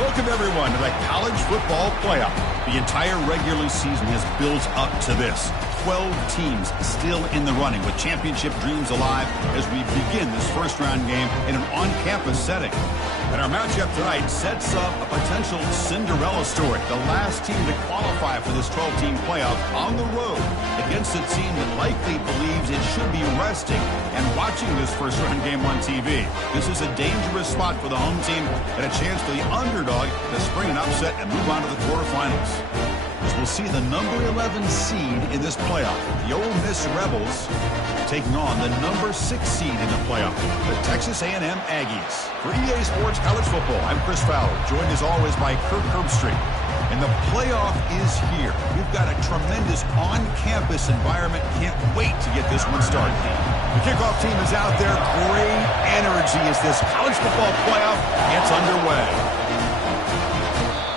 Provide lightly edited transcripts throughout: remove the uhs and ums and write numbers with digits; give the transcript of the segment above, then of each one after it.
Welcome, everyone, to the College Football Playoff. The entire regular season has built up to this. 12 teams still in the running with championship dreams alive as we begin this first-round game in an on-campus setting. And our matchup tonight sets up a potential Cinderella story. The last team to qualify for this 12-team playoff on the road against a team that likely believes it should be resting and watching this first-round game on TV. This is a dangerous spot for the home team and a chance for the underdog to spring an upset and move on to the quarterfinals. As we'll see the number 11 seed in this playoff, the Ole Miss Rebels, taking on the number 6 seed in the playoff, the Texas A&M Aggies. For EA Sports College Football, I'm Chris Fowler, joined as always by Kirk Herbstreit. And the playoff is here. We've got a tremendous on-campus environment. Can't wait to get this one started. The kickoff team is out there. Great energy as this college football playoff gets underway.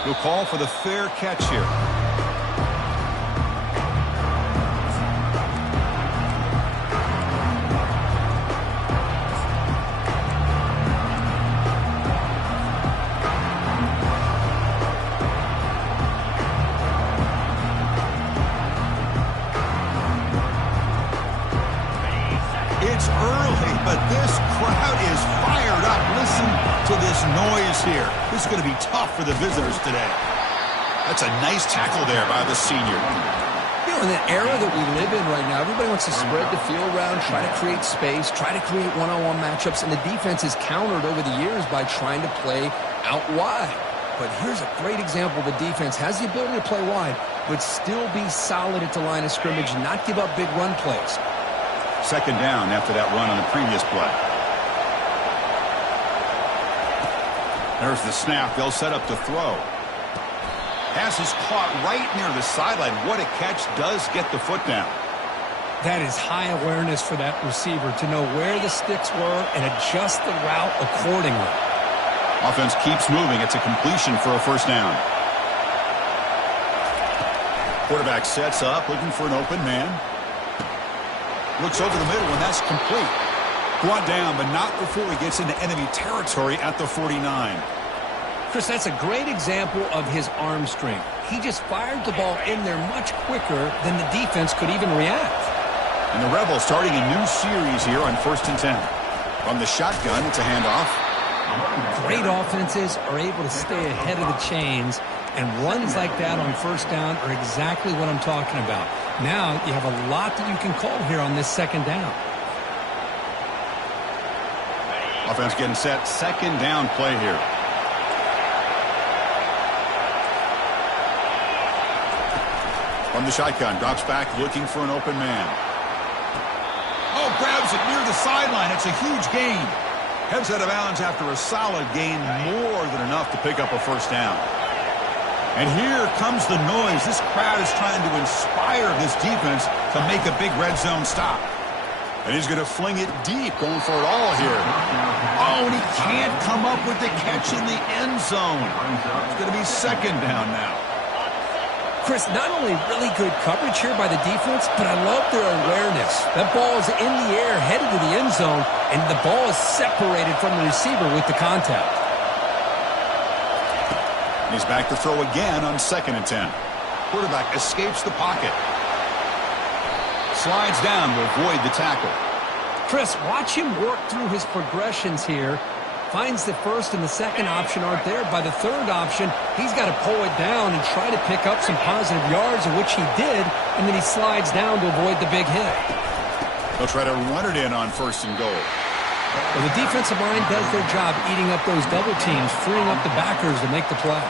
We'll call for the fair catch here. It's early, but this crowd is fired up. Listen to this noise here. This is going to be tough for the visitors today. That's a nice tackle there by the senior. You know, in the era that we live in right now, everybody wants to spread the field around, try to create space, try to create one-on-one matchups, and the defense is countered over the years by trying to play out wide. But here's a great example. The defense has the ability to play wide, but still be solid at the line of scrimmage and not give up big run plays. Second down after that run on the previous play. There's the snap. They'll set up to throw. Pass is caught right near the sideline. What a catch. Does get the foot down. That is high awareness for that receiver to know where the sticks were and adjust the route accordingly. Offense keeps moving. It's a completion for a first down. Quarterback sets up, looking for an open man. Looks over the middle, and that's complete. Brought down, but not before he gets into enemy territory at the 49. Chris, that's a great example of his arm strength. He just fired the ball in there much quicker than the defense could even react. And the Rebels starting a new series here on 1st and 10. From the shotgun, it's a handoff. Great offenses are able to stay ahead of the chains, and runs like that on first down are exactly what I'm talking about. Now you have a lot that you can call here on this second down. Offense getting set. Second down play here. From the shotgun, drops back looking for an open man. Oh, grabs it near the sideline. It's a huge gain. Heads out of bounds after a solid gain, more than enough to pick up a first down. And here comes the noise. This crowd is trying to inspire this defense to make a big red zone stop. And he's going to fling it deep, going for it all here. Oh, and he can't come up with the catch in the end zone. It's going to be second down now. Chris, not only really good coverage here by the defense, but I love their awareness. That ball is in the air, headed to the end zone, and the ball is separated from the receiver with the contact. He's back to throw again on 2nd and 10. Quarterback escapes the pocket. Slides down to avoid the tackle. Chris, watch him work through his progressions here. Finds the first and the second option aren't there. By the third option, he's got to pull it down and try to pick up some positive yards, of which he did, and then he slides down to avoid the big hit. They'll try to run it in on 1st and goal. Well, the defensive line does their job eating up those double teams, freeing up the backers to make the play.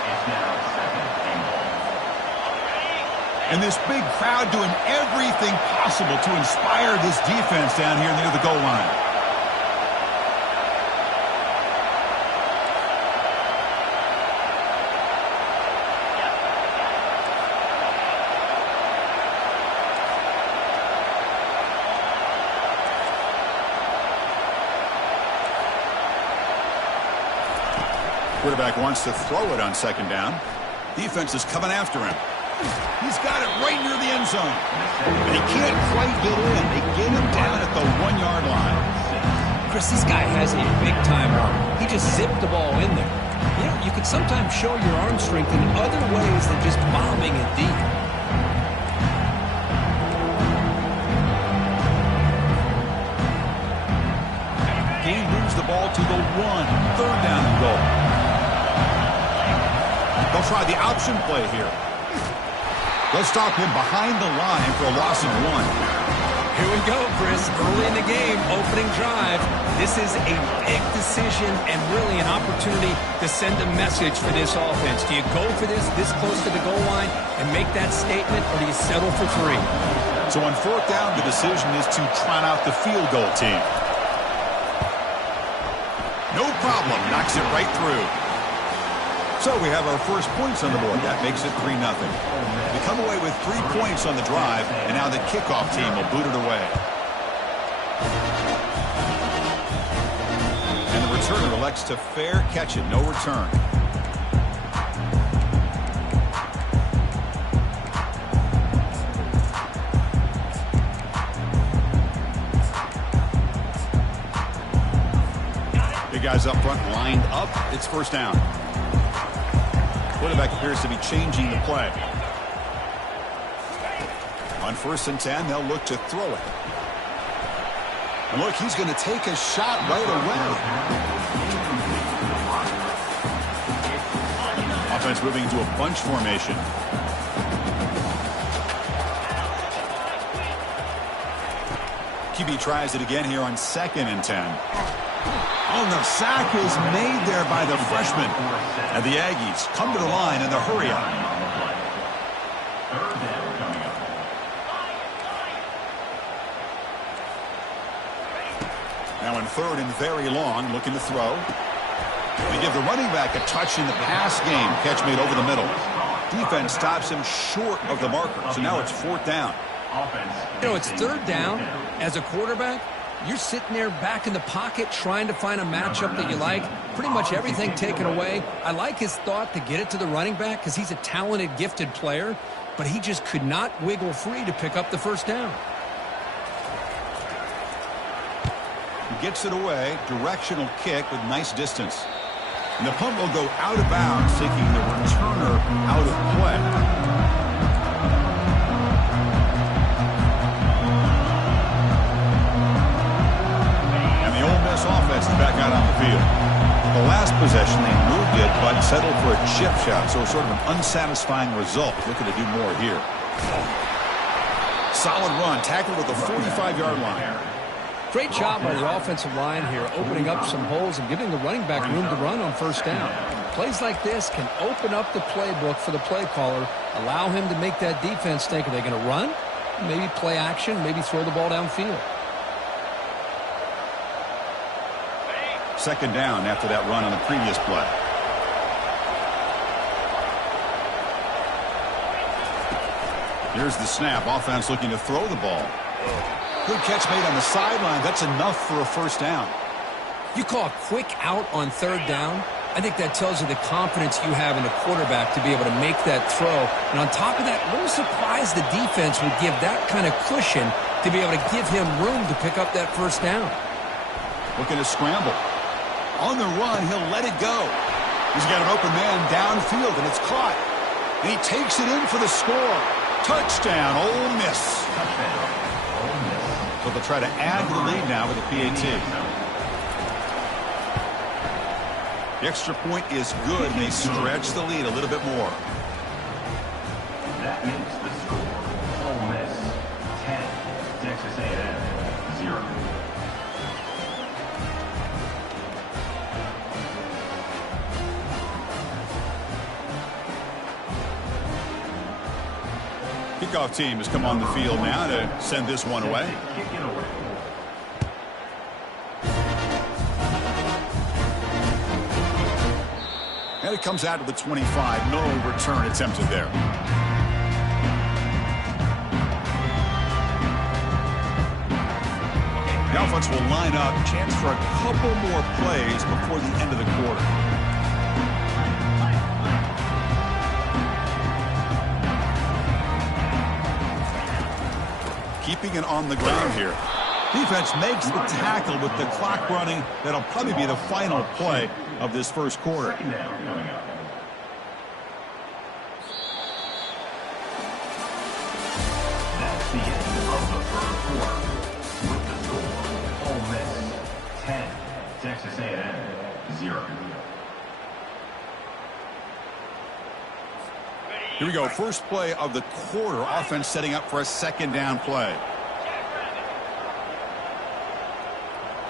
And this big crowd doing everything possible to inspire this defense down here near the goal line. Quarterback wants to throw it on 2nd down. Defense is coming after him. He's got it right near the end zone. And he can't quite get in. They get him down at the 1-yard line. Chris, this guy has a big-time arm. He just zipped the ball in there. You know, you can can sometimes show your arm strength in other ways than just bombing it deep. He moves the ball to the 1. Third down and goal. They'll try the option play here. They'll stop him behind the line for a loss of 1. Here we go, Chris. Early in the game, opening drive. This is a big decision and really an opportunity to send a message for this offense. Do you go for this close to the goal line and make that statement, or do you settle for 3? So on fourth down, the decision is to trot out the field goal team. No problem. Knocks it right through. So we have our first points on the board. That makes it 3-0. We come away with 3 points on the drive, and now the kickoff team will boot it away. And the returner elects to fair catch it. No return. Big guys up front lined up. It's first down. Quarterback appears to be changing the play. On 1st and 10, they'll look to throw it. And look, he's going to take a shot right away. Offense moving into a bunch formation. QB tries it again here on 2nd and 10. Oh, the sack is made there by the freshman. And the Aggies come to the line in the hurry up. Now in 3rd and very long, looking to throw. They give the running back a touch in the pass game. Catch made over the middle. Defense stops him short of the marker. So now it's 4th down. You know, it's 3rd down. As a quarterback, you're sitting there back in the pocket trying to find a matchup that you like. Pretty much everything taken away. I like his thought to get it to the running back because he's a talented, gifted player, but he just could not wiggle free to pick up the first down. He gets it away. Directional kick with nice distance. And the punt will go out of bounds, taking the returner out of play. Offense is back out on the field. The last possession, they moved it, but settled for a chip shot, so sort of an unsatisfying result. Looking to do more here. Solid run, tackled at the 45-yard line. Great job by the offensive line here, opening up some holes and giving the running back room to run on first down. Plays like this can open up the playbook for the play caller, allow him to make that defense think, are they going to run? Maybe play action, maybe throw the ball downfield. 2nd down after that run on the previous play. Here's the snap. Offense looking to throw the ball. Good catch made on the sideline. That's enough for a first down. You call a quick out on 3rd down. I think that tells you the confidence you have in the quarterback to be able to make that throw. And on top of that, a little surprised the defense would give that kind of cushion to be able to give him room to pick up that first down. Looking to scramble. On the run, he'll let it go. He's got an open man downfield, and it's caught. And he takes it in for the score. Touchdown, Ole Miss. So they'll try to add to the lead now with a PAT. The extra point is good, and they stretch the lead a little bit more. That makes the score Ole Miss 10, Texas A&M 0. Kickoff team has come on the field now to send this one away. And it comes out to the 25. No return attempted there. The offense will line up. Chance for a couple more plays before the end of the quarter. Keeping it on the ground here. Defense makes the tackle with the clock running. That'll probably be the final play of this first quarter. quarter. With the score, Ole Miss 10, Texas A&M 0. Here we go. First play of the quarter. Offense setting up for a second down play.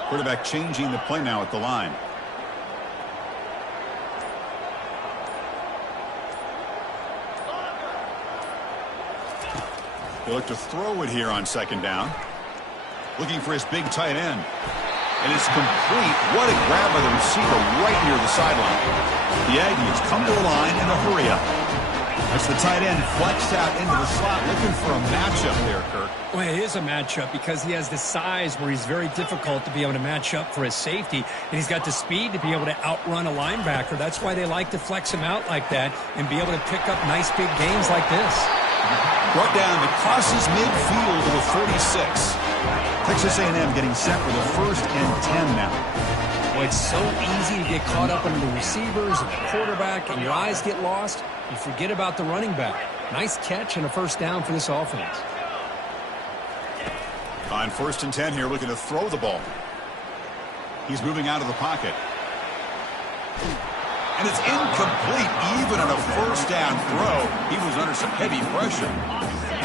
Quarterback changing the play now at the line. He'll look to throw it here on second down. Looking for his big tight end. And it's complete. What a grab by the receiver right near the sideline. The Aggies come to the line in a hurry up. That's the tight end flexed out into the slot, looking for a matchup there, Kirk. Well, it is a matchup because he has the size where he's very difficult to be able to match up for his safety, and he's got the speed to be able to outrun a linebacker. That's why they like to flex him out like that and be able to pick up nice big gains like this. Brought down, it crosses midfield to the 46. Texas A&M getting set for the 1st and 10 now. Well, it's so easy to get caught up in the receivers and the quarterback, and your eyes get lost. You forget about the running back. Nice catch and a first down for this offense. On 1st and 10 here, looking to throw the ball. He's moving out of the pocket. And it's incomplete, even on a first down throw. He was under some heavy pressure.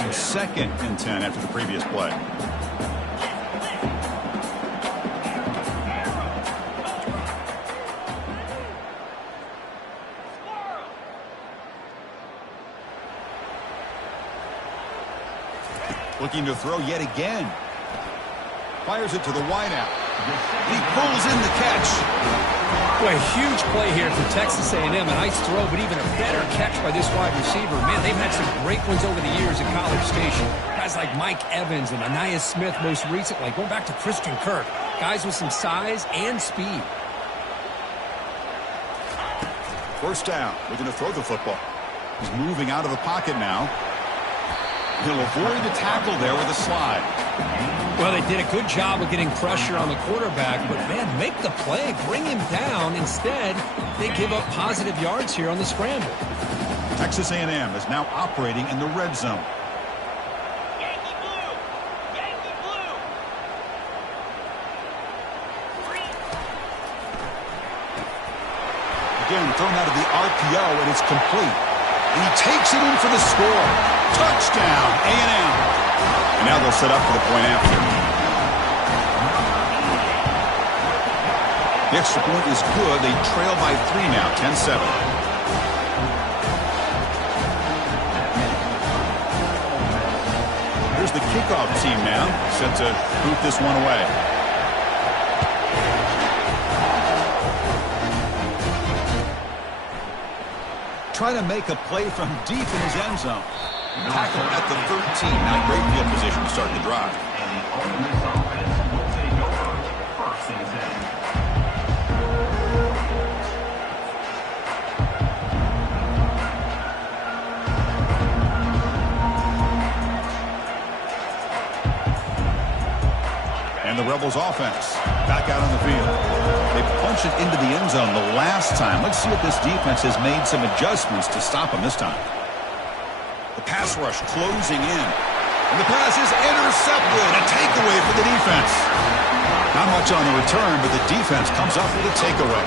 And 2nd and 10 after the previous play. Looking to throw yet again. Fires it to the wideout. He pulls in the catch. Boy, a huge play here for Texas A&M. A nice throw, but even a better catch by this wide receiver. Man, they've had some great ones over the years at College Station. Guys like Mike Evans and Anais Smith most recently. Going back to Christian Kirk. Guys with some size and speed. First down. Looking to throw the football. He's moving out of the pocket now. He'll avoid the tackle there with a slide. Well, they did a good job of getting pressure on the quarterback, but, man, make the play. Bring him down. Instead, they give up positive yards here on the scramble. Texas A&M is now operating in the red zone. Yankee blue! Yankee blue! Again, thrown out of the RPO, and it's complete. And he takes it in for the score. Touchdown, A&M. And now they'll set up for the point after. The extra point is good. They trail by 3 now, 10-7. Here's the kickoff team now, set to boot this one away. Try to make a play from deep in his end zone. Tackle at the 13. Now great field position to start the drive. And the Ole Miss offense will take over 1st and 10. And the Rebels offense back out on the field. They punch it into the end zone the last time. Let's see if this defense has made some adjustments to stop them this time. The pass rush closing in. And the pass is intercepted. A takeaway for the defense. Not much on the return, but the defense comes up with a takeaway.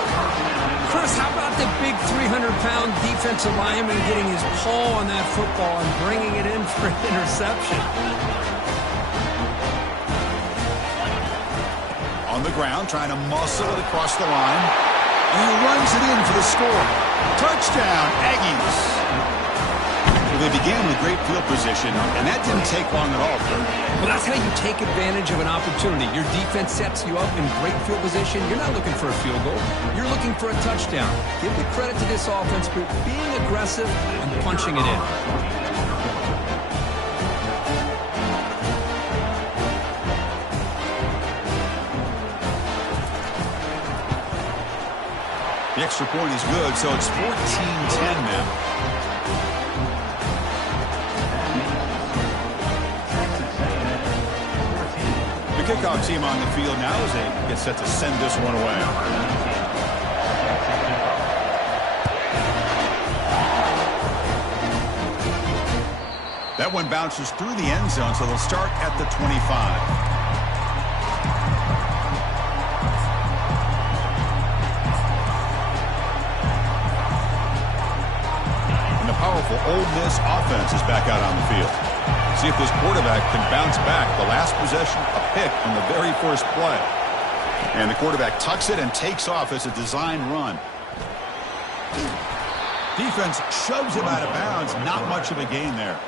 Chris, how about the big 300-pound defensive lineman getting his paw on that football and bringing it in for an interception? On the ground, trying to muscle it across the line. And he runs it in for the score. Touchdown, Aggies. They began with great field position, and that didn't take long at all. Well, that's how you take advantage of an opportunity. Your defense sets you up in great field position. You're not looking for a field goal. You're looking for a touchdown. Give the credit to this offense for being aggressive and punching it in. The extra point is good, so it's 14-10 now. The kickoff team on the field now as they get set to send this one away. That one bounces through the end zone, so they'll start at the 25. Powerful Ole Miss offense is back out on the field. See if this quarterback can bounce back. The last possession, a pick on the very first play. And the quarterback tucks it and takes off as a design run. Defense shoves him out of bounds. Not much of a gain there.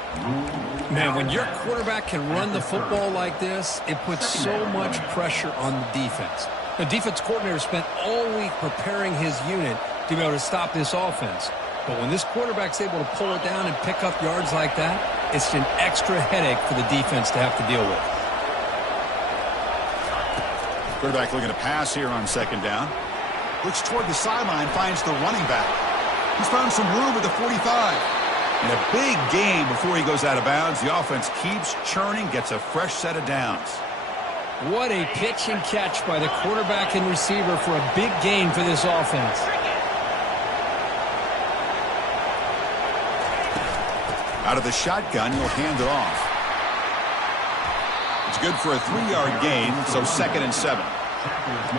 Man, when your quarterback can run the football like this, it puts so much pressure on the defense. The defense coordinator spent all week preparing his unit to be able to stop this offense. But when this quarterback's able to pull it down and pick up yards like that, it's an extra headache for the defense to have to deal with. Quarterback looking to pass here on second down. Looks toward the sideline, finds the running back. He's found some room at the 45. And a big gain before he goes out of bounds. The offense keeps churning, gets a fresh set of downs. What a pitch and catch by the quarterback and receiver for a big gain for this offense. Out of the shotgun, he'll hand it off. It's good for a 3-yard gain, so 2nd and 7.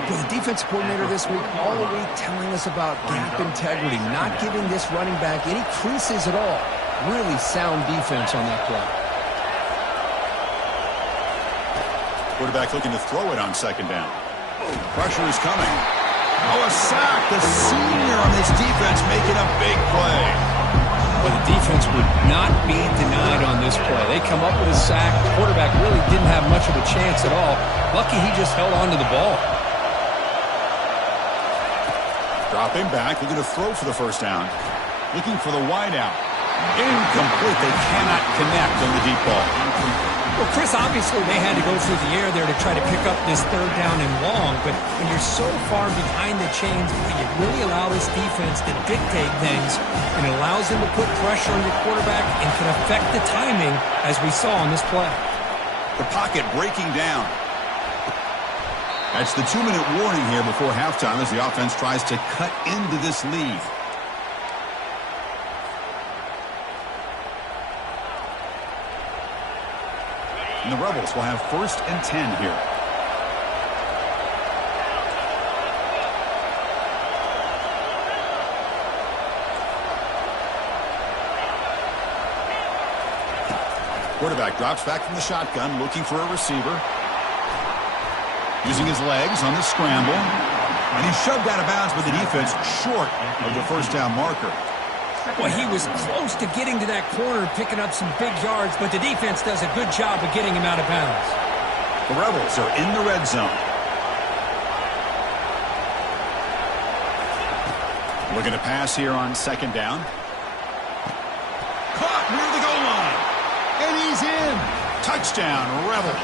Well, the defense coordinator this week all week telling us about gap integrity, not giving this running back any creases at all. Really sound defense on that play. Quarterback looking to throw it on second down. Pressure is coming. Oh, a sack. The senior on this defense making a big play. Well, the defense would not be denied on this play. They come up with a sack. The quarterback really didn't have much of a chance at all. Lucky he just held on to the ball. Dropping back, looking to throw for the first down. Looking for the wideout. Incomplete. They cannot connect on the deep ball. Well, Chris, obviously they had to go through the air there to try to pick up this third down and long, but when you're so far behind the chains, you really allow this defense to dictate things, and it allows them to put pressure on your quarterback and can affect the timing, as we saw on this play. The pocket breaking down. That's the 2-minute warning here before halftime as the offense tries to cut into this lead. And the Rebels will have 1st and 10 here. Quarterback drops back from the shotgun, looking for a receiver. Using his legs on the scramble. And he's shoved out of bounds by the defense short of the first down marker. Well, he was close to getting to that corner, picking up some big yards, but the defense does a good job of getting him out of bounds. The Rebels are in the red zone. Looking to pass here on second down. Caught near the goal line. And he's in. Touchdown, Rebels.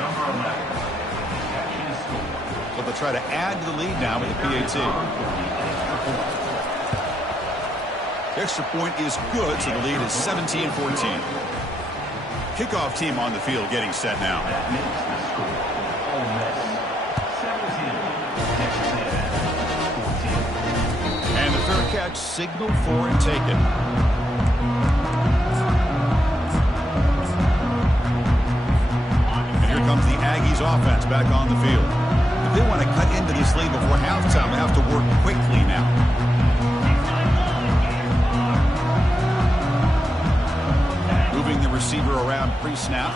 Number 11. Catching a score. So they'll try to add to the lead now with the PAT. The extra point is good, so the lead is 17-14. Kickoff team on the field getting set now. That makes the score. Ole Miss 17. Texas A&M 14. And the fair catch signaled for and taken. And here comes the Aggies offense back on the field. If they want to cut into this lead before halftime, they have to work quickly now. Moving the receiver around pre-snap.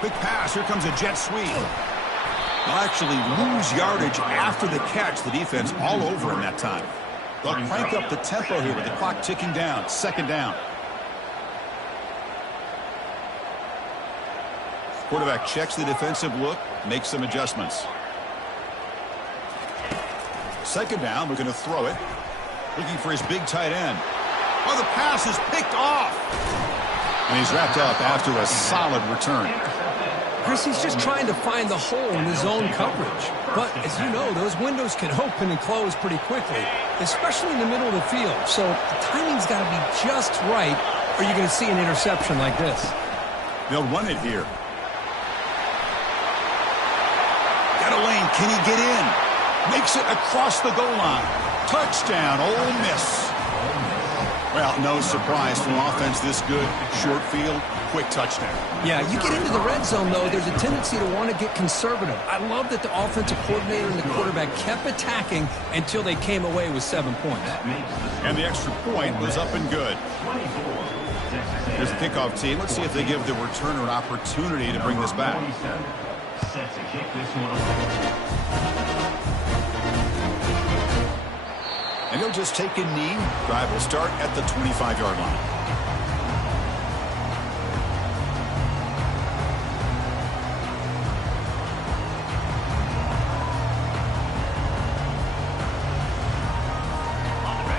Quick pass. Here comes a jet sweep. They'll actually lose yardage after the catch. The defense all over him that time. They'll crank up the tempo here with the clock ticking down. Second down. Quarterback checks the defensive look, makes some adjustments. Second down, looking to throw it. Looking for his big tight end. Oh, the pass is picked off. And he's wrapped up after a solid return. Chris, he's just trying to find the hole in his own coverage. But, as you know, those windows can open and close pretty quickly, especially in the middle of the field. So the timing's got to be just right, or you're going to see an interception like this. They'll run it here. Got a lane. Can he get in? Makes it across the goal line. Touchdown, Ole Miss. Well, no surprise from offense this good. Short field, quick touchdown. Yeah, you get into the red zone, though, there's a tendency to want to get conservative. I love that the offensive coordinator and the quarterback kept attacking until they came away with 7 points. And the extra point was up and good. Here's the kickoff team. Let's see if they give the returner an opportunity to bring this back. Set to kick this one away. And he'll just take a knee. Drive will start at the 25-yard line.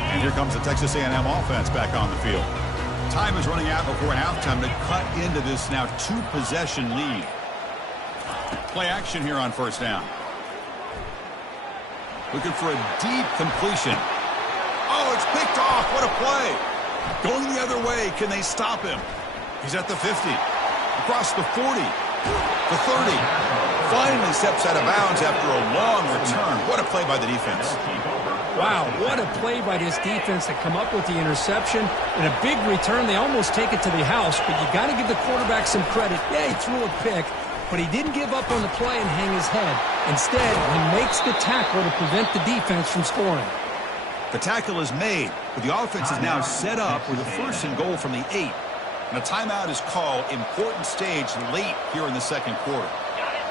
And here comes the Texas A&M offense back on the field. Time is running out before halftime to cut into this now 2-possession lead. Play action here on first down. Looking for a deep completion. Oh, it's picked off. What a play. Going the other way. Can they stop him? He's at the 50. Across the 40. The 30. Finally steps out of bounds after a long return. What a play by the defense. Wow, what a play by this defense to come up with the interception. And a big return. They almost take it to the house, but you got to give the quarterback some credit. Yeah, he threw a pick, but he didn't give up on the play and hang his head. Instead, he makes the tackle to prevent the defense from scoring. The tackle is made, but the offense is now set up with a 1st and goal from the 8. And a timeout is called. Important stage late here in the second quarter.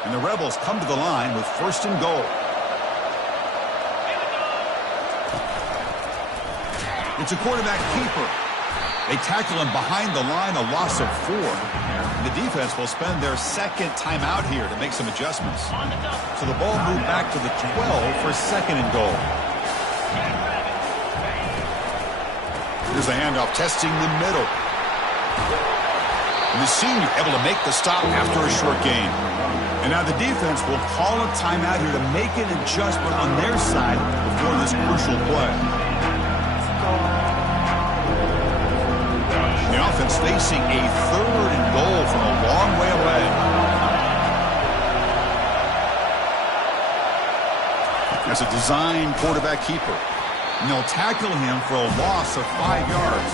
And the Rebels come to the line with 1st and goal. It's a quarterback keeper. They tackle him behind the line, a loss of 4. And the defense will spend their 2nd timeout here to make some adjustments. So the ball moved back to the 12 for 2nd and goal. Here's the handoff, testing the middle. And the senior able to make the stop after a short gain. And now the defense will call a timeout here to make an adjustment on their side before this crucial play. The offense facing a 3rd and goal from a long way away. That's a design quarterback keeper. And they'll tackle him for a loss of 5 yards.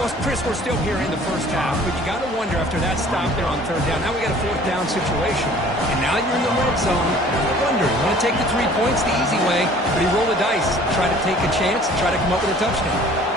Well, Chris, we're still here in the first half, but you got to wonder after that stop there on 3rd down. Now we got a 4th down situation. And now you're in the red zone. I wonder, you want to take the 3 points the easy way, but he rolled the dice, try to take a chance, and try to come up with a touchdown.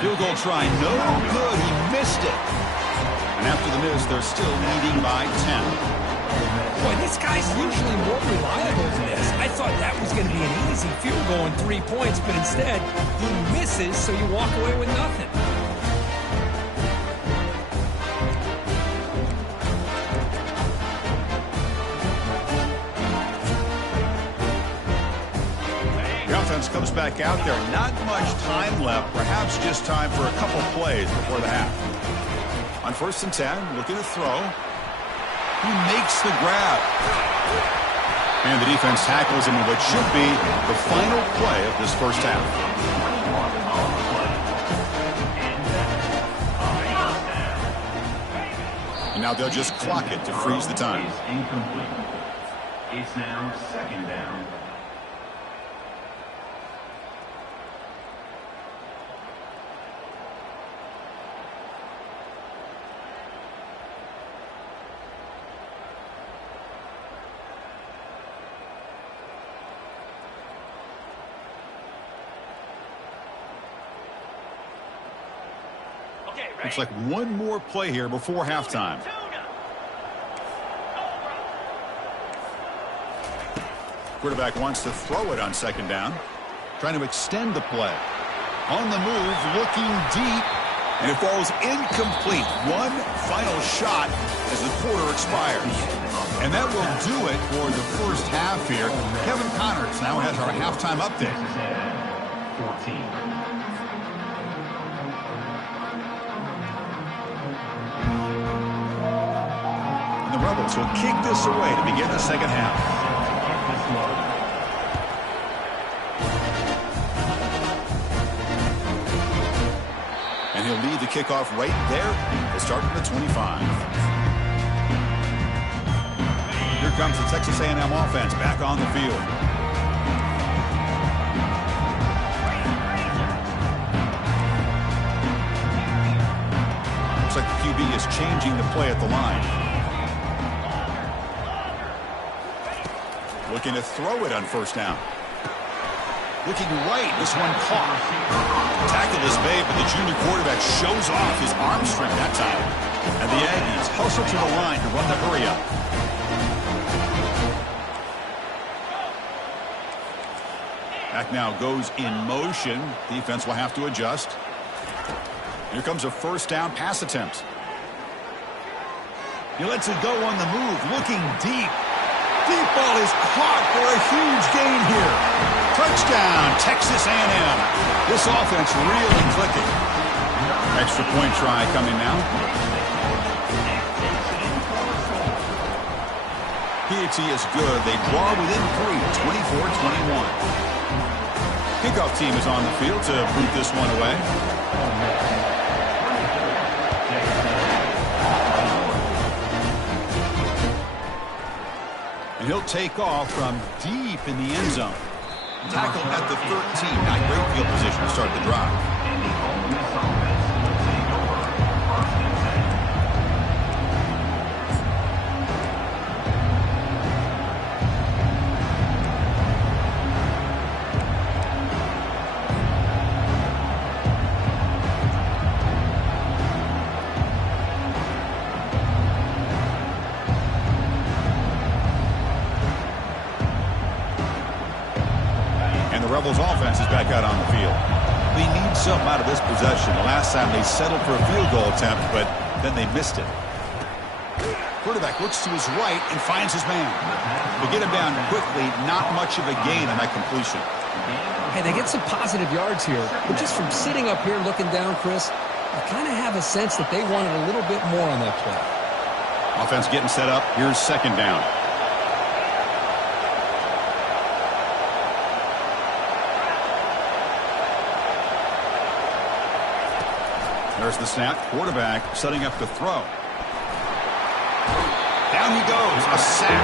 Field goal try, no good. He missed it. And after the miss, they're still leading by 10. Boy, this guy's usually more reliable than this. I thought that was going to be an easy field goal and 3 points, but instead, he misses, so you walk away with nothing. Comes back out there. Not much time left. Perhaps just time for a couple plays before the half. On 1st and 10, looking to throw. He makes the grab. And the defense tackles him in what should be the final play of this first half. And now they'll just clock it to freeze the time. Incomplete. It's now 2nd down. Looks like one more play here before halftime. Quarterback wants to throw it on 2nd down. Trying to extend the play. On the move, looking deep. And it falls incomplete. One final shot as the quarter expires. And that will do it for the first half here. Kevin Connors now has our halftime update. 14. Rebels will kick this away to begin the second half. And he'll lead the kickoff right there. They start from the 25. Here comes the Texas A&M offense back on the field. Looks like the QB is changing the play at the line. Looking to throw it on first down. Looking right, this one caught. Tackle is made, but the junior quarterback shows off his arm strength that time. And the Aggies hustle to the line to run the hurry up. Back now goes in motion. Defense will have to adjust. Here comes a first down pass attempt. He lets it go on the move, looking deep. Deep ball is caught for a huge gain here. Touchdown, Texas A&M. This offense really clicking. Extra point try coming now. PAT is good. They draw within 3, 24-21. Kickoff team is on the field to boot this one away. And he'll take off from deep in the end zone. Tackle at the 13. Not great field position to start the drive. Rebels offense is back out on the field. They need something out of this possession. The last time they settled for a field goal attempt, but then they missed it. Quarterback looks to his right and finds his man. They get him down quickly. Not much of a gain on that completion. Hey, they get some positive yards here, but just from sitting up here looking down, Chris, I kind of have a sense that they wanted a little bit more on that play. Offense getting set up. Here's second down. There's the snap. Quarterback setting up to throw. Down he goes. A sack.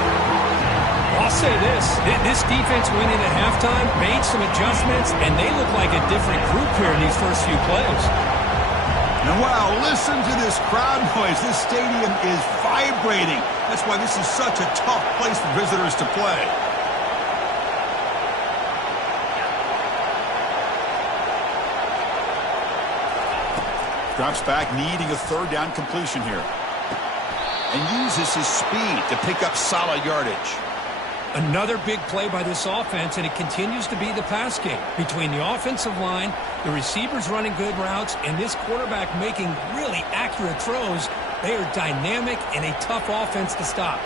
I'll say this defense went in at halftime, made some adjustments, and they look like a different group here in these first few plays. And wow, listen to this crowd noise. This stadium is vibrating. That's why this is such a tough place for visitors to play. Drops back, needing a third down completion here. And uses his speed to pick up solid yardage. Another big play by this offense, and it continues to be the pass game. Between the offensive line, the receivers running good routes, and this quarterback making really accurate throws, they are dynamic and a tough offense to stop.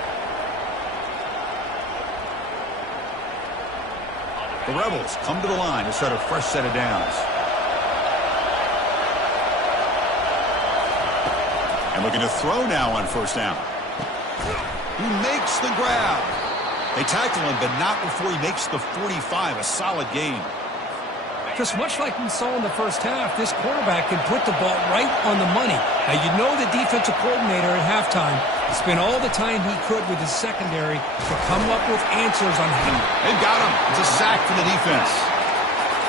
The Rebels come to the line to set a fresh set of downs. And looking to throw now on first down. He makes the grab. They tackle him, but not before he makes the 45, a solid gain. Just much like we saw in the first half, this quarterback can put the ball right on the money. Now, you know the defensive coordinator at halftime spent all the time he could with his secondary to come up with answers on him. They've got him. It's a sack for the defense.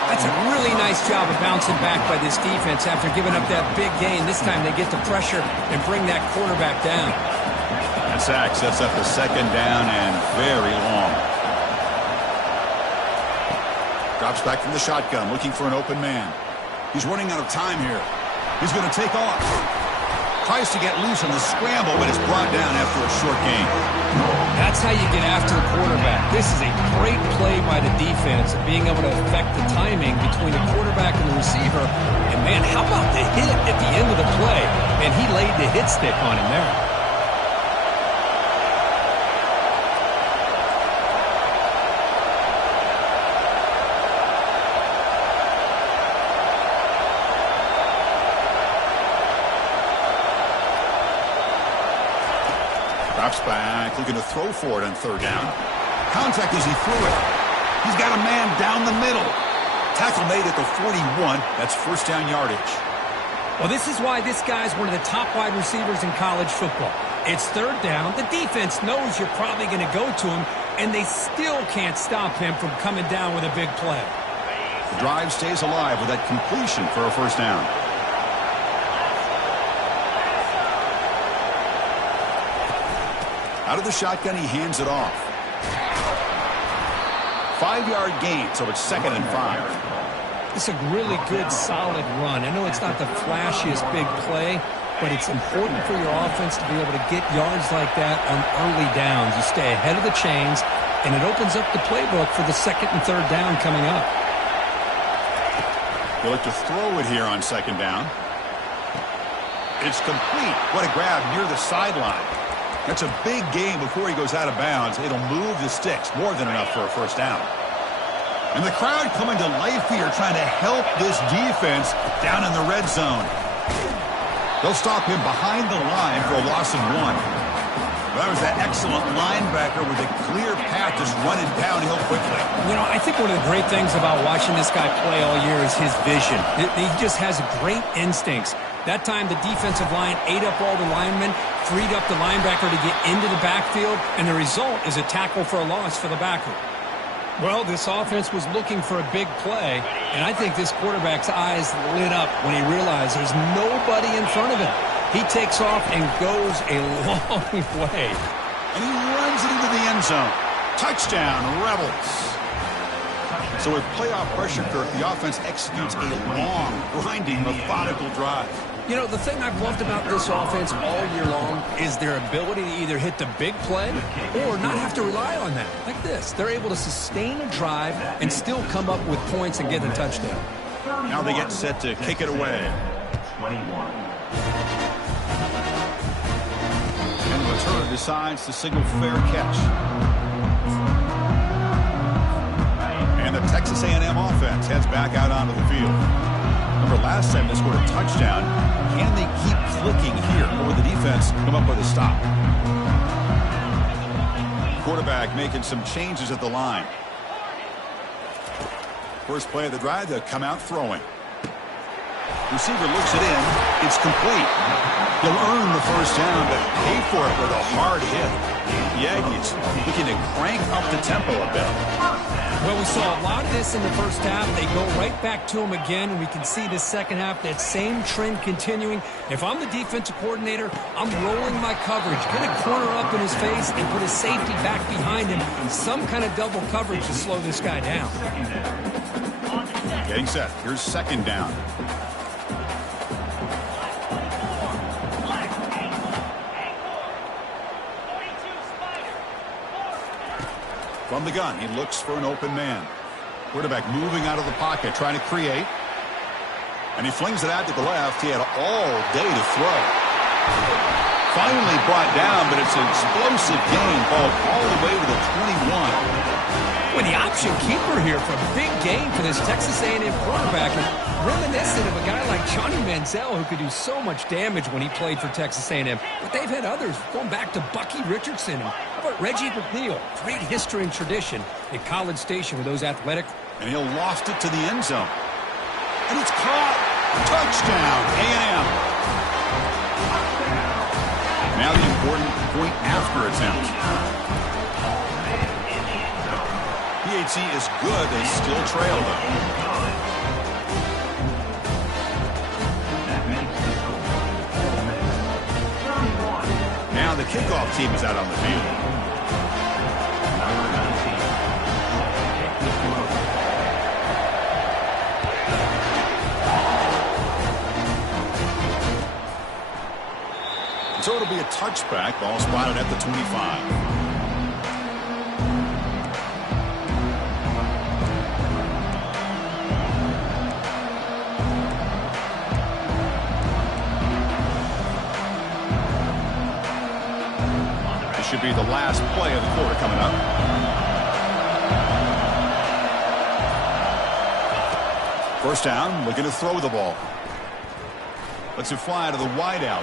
That's a really nice job of bouncing back by this defense after giving up that big gain. This time they get the pressure and bring that quarterback down. That sack sets up a second down and very long. Drops back from the shotgun, looking for an open man. He's running out of time here. He's going to take off. Tries to get loose on the scramble, but it's brought down after a short gain. That's how you get after the quarterback. This is a great play by the defense of being able to affect the timing between the quarterback and the receiver. And, man, how about the hit at the end of the play? And he laid the hit stick on him there. Drops back, looking to throw for it on third down. Contact as he threw it. He's got a man down the middle. Tackle made at the 41. That's first down yardage. Well, this is why this guy's one of the top wide receivers in college football. It's third down. The defense knows you're probably going to go to him, and they still can't stop him from coming down with a big play. The drive stays alive with that completion for a first down. Out of the shotgun, he hands it off. 5-yard gain, so it's 2nd and 5. It's a really good, solid run. I know it's not the flashiest big play, but it's important for your offense to be able to get yards like that on early downs. You stay ahead of the chains, and it opens up the playbook for the 2nd and 3rd down coming up. They look to throw it here on 2nd down. It's complete. What a grab near the sideline. That's a big gain before he goes out of bounds. It'll move the sticks, more than enough for a first down. And the crowd coming to life here, trying to help this defense down in the red zone. They'll stop him behind the line for a loss of 1. That was an excellent linebacker with a clear path just running downhill quickly. You know, I think one of the great things about watching this guy play all year is his vision. He just has great instincts. That time, the defensive line ate up all the linemen, freed up the linebacker to get into the backfield, and the result is a tackle for a loss for the backer. Well, this offense was looking for a big play, and I think this quarterback's eyes lit up when he realized there's nobody in front of him. He takes off and goes a long way. And he runs it into the end zone. Touchdown, Rebels. So with playoff pressure, Kirk, the offense executes a long, grinding, methodical drive. You know, the thing I've loved about this offense all year long is their ability to either hit the big play or not have to rely on that. Like this. They're able to sustain a drive and still come up with points and get a touchdown. Now they get set to kick it away. 21. And the return decides to signal fair catch. And the Texas A&M offense heads back out onto the field. Remember, last time they scored a touchdown. Can they keep clicking here, or will the defense come up with a stop? Quarterback making some changes at the line. First play of the drive, they'll come out throwing. Receiver looks it in. It's complete. He'll earn the first down, but pay for it with a hard hit. The Aggies looking to crank up the tempo a bit. Well, we saw a lot of this in the first half. They go right back to him again, and we can see the second half, that same trend continuing. If I'm the defensive coordinator, I'm rolling my coverage. Get a corner up in his face and put his safety back behind him. Some kind of double coverage to slow this guy down. Getting set. Here's 2nd down. From the gun, he looks for an open man. Quarterback moving out of the pocket, trying to create. And he flings it out to the left. He had all day to throw. Finally brought down, but it's an explosive gain. Ball all the way to the 21. With the option keeper here for a big game for this Texas A&M quarterback. And reminiscent of a guy like Johnny Manziel, who could do so much damage when he played for Texas A&M. But they've had others, going back to Bucky Richardson. And how about Reggie McNeil? Great history and tradition at College Station with those athletic. And he'll loft it to the end zone. And it's caught. Touchdown, A&M. Now the important point after attempt. PAT is good. They still trail them. Now the kickoff team is out on the field. So it'll be a touchback. Ball spotted at the 25. Should be the last play of the quarter coming up. First down, looking to throw the ball. Lets it fly to the wideout.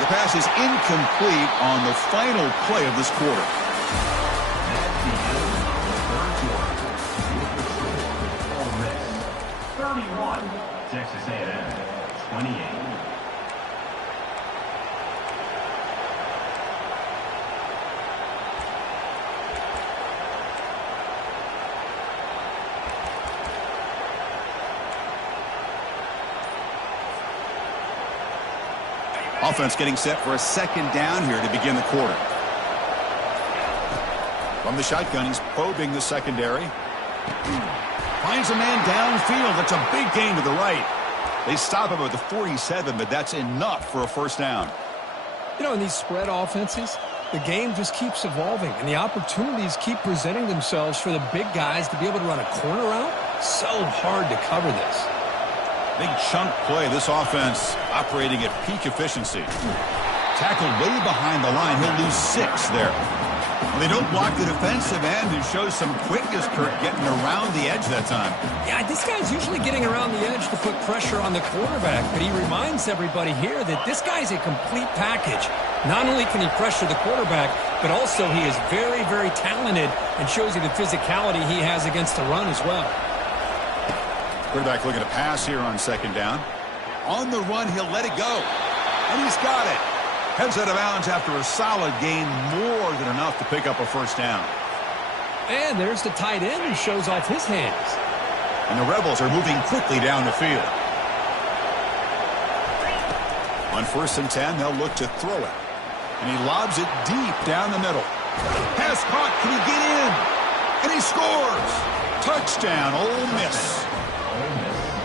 The pass is incomplete on the final play of this quarter. That's the end of the third quarter. Ole Miss 31, Texas A&M 28. Offense getting set for a second down here to begin the quarter. From the shotgun, he's probing the secondary. Finds a man downfield. That's a big gain to the right. They stop him at the 47, but that's enough for a first down. You know, in these spread offenses, the game just keeps evolving, and the opportunities keep presenting themselves for the big guys to be able to run a corner out. So hard to cover this. Big chunk play. This offense operating at peak efficiency. Tackled way behind the line. He'll lose 6 there. Well, they don't block the defensive end, who shows some quickness, Kirk, getting around the edge that time. Yeah, this guy's usually getting around the edge to put pressure on the quarterback, but he reminds everybody here that this guy's a complete package. Not only can he pressure the quarterback, but also he is very, very talented and shows you the physicality he has against the run as well. Quarterback looking to pass here on second down. On the run, he'll let it go. And he's got it. Heads out of bounds after a solid gain, more than enough to pick up a first down. And there's the tight end who shows off his hands. And the Rebels are moving quickly down the field. On 1st and 10, they'll look to throw it. And he lobs it deep down the middle. Pass caught. Can he get in? And he scores. Touchdown, Ole Miss.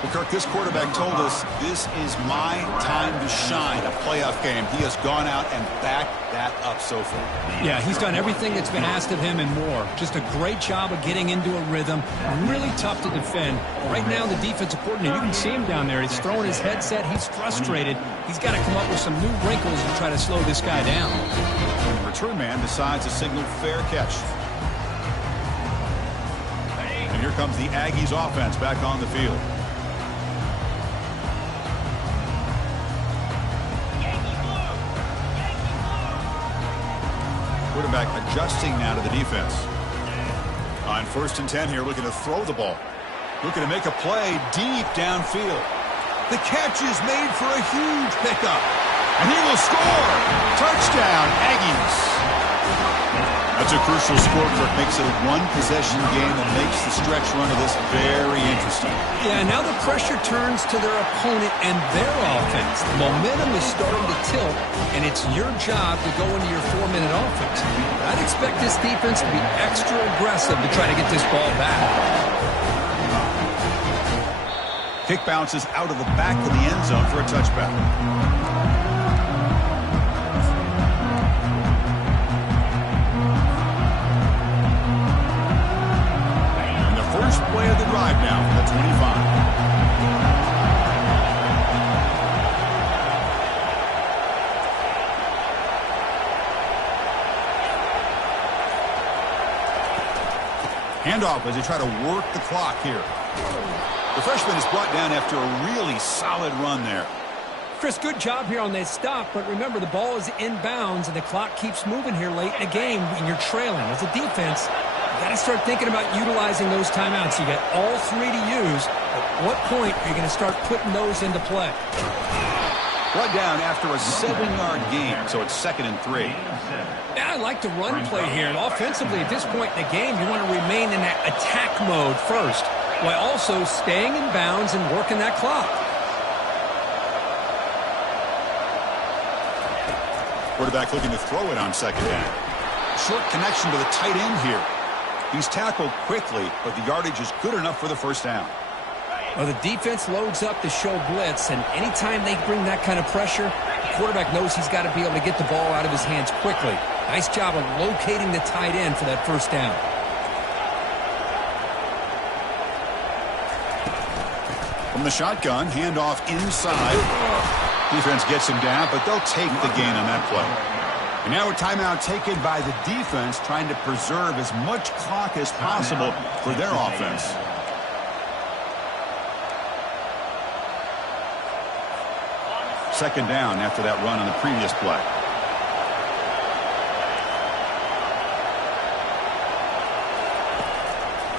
Well, Kirk, this quarterback told us this is my time to shine, a playoff game. He has gone out and backed that up so far. Yeah, he's done everything that's been asked of him and more. Just a great job of getting into a rhythm. Really tough to defend. Right now, the defensive coordinator, you can see him down there. He's throwing his headset. He's frustrated. He's got to come up with some new wrinkles to try to slow this guy down. And the return man decides to signal fair catch. And here comes the Aggies offense back on the field. Quarterback adjusting now to the defense. On 1st and 10 here, looking to throw the ball. Looking to make a play deep downfield. The catch is made for a huge pickup. And he will score. Touchdown, Aggies. That's a crucial score, Kirk. Makes it a one-possession game that makes the stretch run of this very interesting. Yeah, now the pressure turns to their opponent and their offense. The momentum is starting to tilt, and it's your job to go into your 4-minute offense. I'd expect this defense to be extra aggressive to try to get this ball back. Kick bounces out of the back of the end zone for a touchback. First play of the drive now from the 25. Handoff as they try to work the clock here. The freshman is brought down after a really solid run there. Chris, good job here on that stop, but remember the ball is inbounds and the clock keeps moving here late in the game and you're trailing. As a defense, you got to start thinking about utilizing those timeouts. You got all 3 to use. At what point are you going to start putting those into play? Brought down after a 7-yard gain, so it's 2nd and 3. Yeah, I like the run play here. And offensively, at this point in the game, you want to remain in that attack mode first, while also staying in bounds and working that clock. Quarterback looking to throw it on second down. Short connection to the tight end here. He's tackled quickly, but the yardage is good enough for the first down. Well, the defense loads up to show blitz, and anytime they bring that kind of pressure, the quarterback knows he's got to be able to get the ball out of his hands quickly. Nice job of locating the tight end for that first down. From the shotgun, handoff inside. Defense gets him down, but they'll take the gain on that play. And now a timeout taken by the defense, trying to preserve as much clock as possible for their offense. second down after that run on the previous play.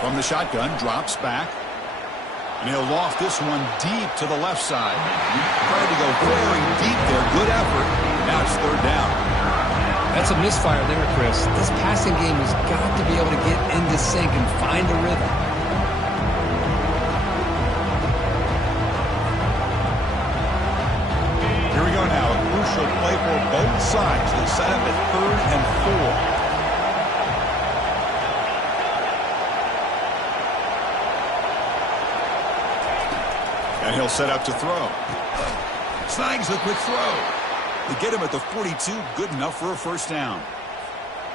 From the shotgun, drops back. And he'll loft this one deep to the left side. Tried to go very deep there. Good effort. Now it's third down. That's a misfire there, Chris. This passing game has got to be able to get into sync and find a rhythm. Here we go now. A crucial play for both sides. They set up at 3rd and 4. And he'll set up to throw. Snags a quick throw. They get him at the 42. Good enough for a first down.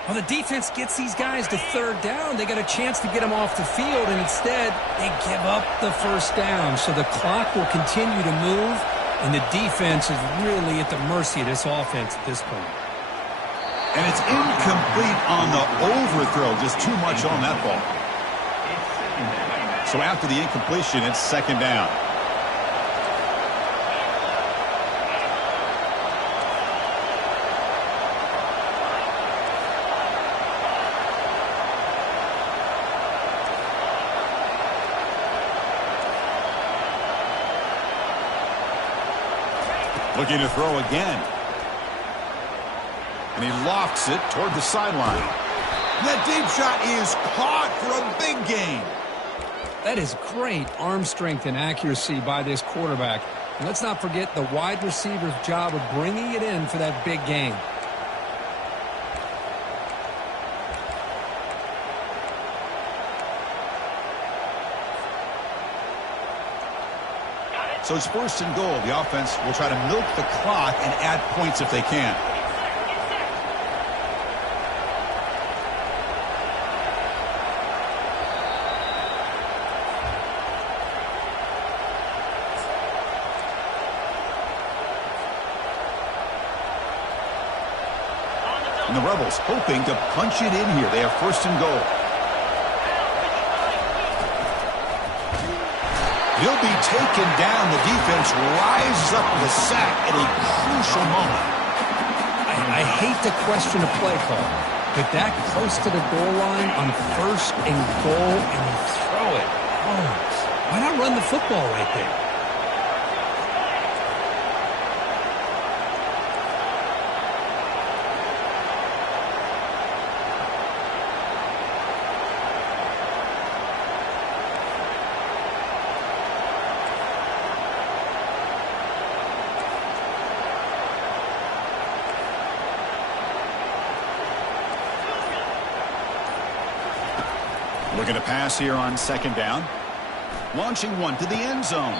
Well, the defense gets these guys to third down. They got a chance to get them off the field, and instead they give up the first down. So the clock will continue to move, and the defense is really at the mercy of this offense at this point. And it's incomplete on the overthrow. Just too much on that ball. So after the incompletion, it's second down. Looking to throw again. And he lofts it toward the sideline. That deep shot is caught for a big gain. That is great arm strength and accuracy by this quarterback. And let's not forget the wide receiver's job of bringing it in for that big gain. So it's 1st and goal. The offense will try to milk the clock and add points if they can. And the Rebels hoping to punch it in here. They have 1st and goal. He'll be taken down. The defense rises up with a sack at a crucial moment. I hate to question a play call, but that close to the goal line on 1st and goal, and you throw it. Oh, why not run the football right there? Looking to pass here on second down. Launching one to the end zone.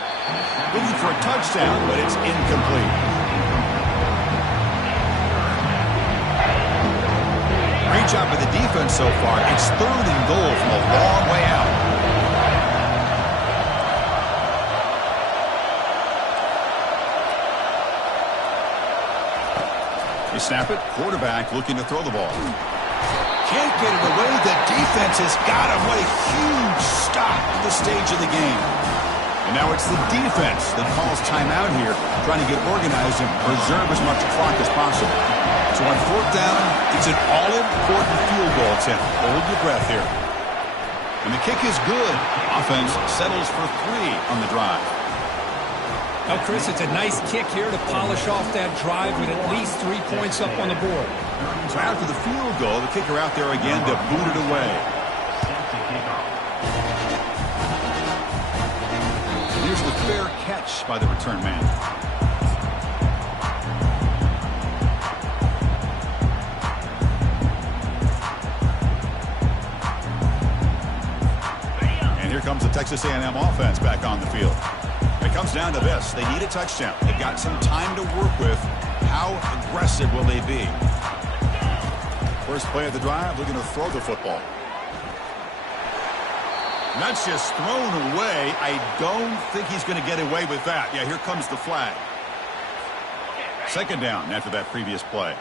Looking for a touchdown, but it's incomplete. Great job by the defense so far. It's 3rd and goal from a long way out. You snap it. Quarterback looking to throw the ball. Can't get it away. The defense has got him. What a huge stop at this stage of the game. And now it's the defense that calls timeout here, trying to get organized and preserve as much clock as possible. So on 4th down, it's an all-important field goal attempt. Hold your breath here. And the kick is good. Offense settles for 3 on the drive. Now, Chris, it's a nice kick here to polish off that drive with at least 3 points up on the board. So after the field goal, the kicker out there again to boot it away. Here's the fair catch by the return man. And here comes the Texas A&M offense back on the field. It comes down to this. They need a touchdown. They've got some time to work with. How aggressive will they be? First play of the drive, looking to throw the football. And that's just thrown away. I don't think he's going to get away with that. Yeah, here comes the flag. Second down after that previous play.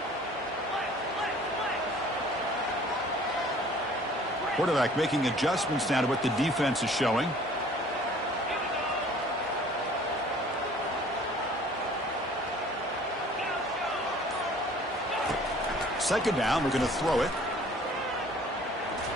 Quarterback making adjustments now to what the defense is showing. Second down, we're going to throw it.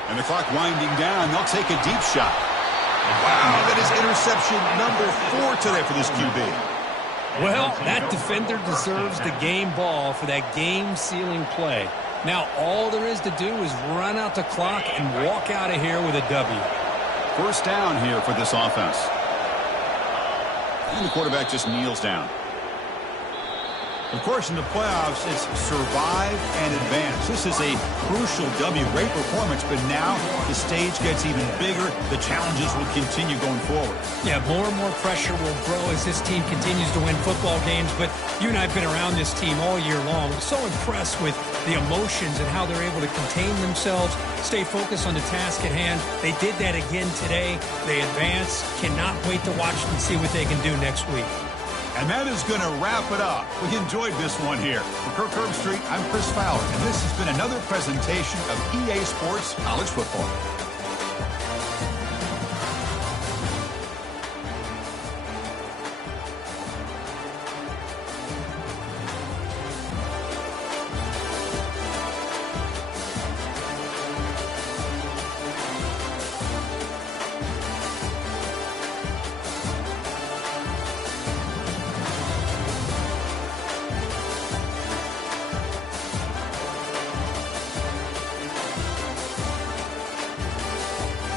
And the clock winding down. They'll take a deep shot. Wow, that is interception number 4 today for this QB. Well, that defender deserves the game ball for that game-sealing play. Now, all there is to do is run out the clock and walk out of here with a W. First down here for this offense. And the quarterback just kneels down. Of course, in the playoffs, it's survive and advance. This is a crucial W. Great performance, but now the stage gets even bigger. The challenges will continue going forward. Yeah, more and more pressure will grow as this team continues to win football games. But you and I have been around this team all year long. So impressed with the emotions and how they're able to contain themselves, stay focused on the task at hand. They did that again today. They advance. Cannot wait to watch and see what they can do next week. And that is going to wrap it up. We enjoyed this one here. For Kirk Herbstreit, I'm Chris Fowler, and this has been another presentation of EA Sports College Football.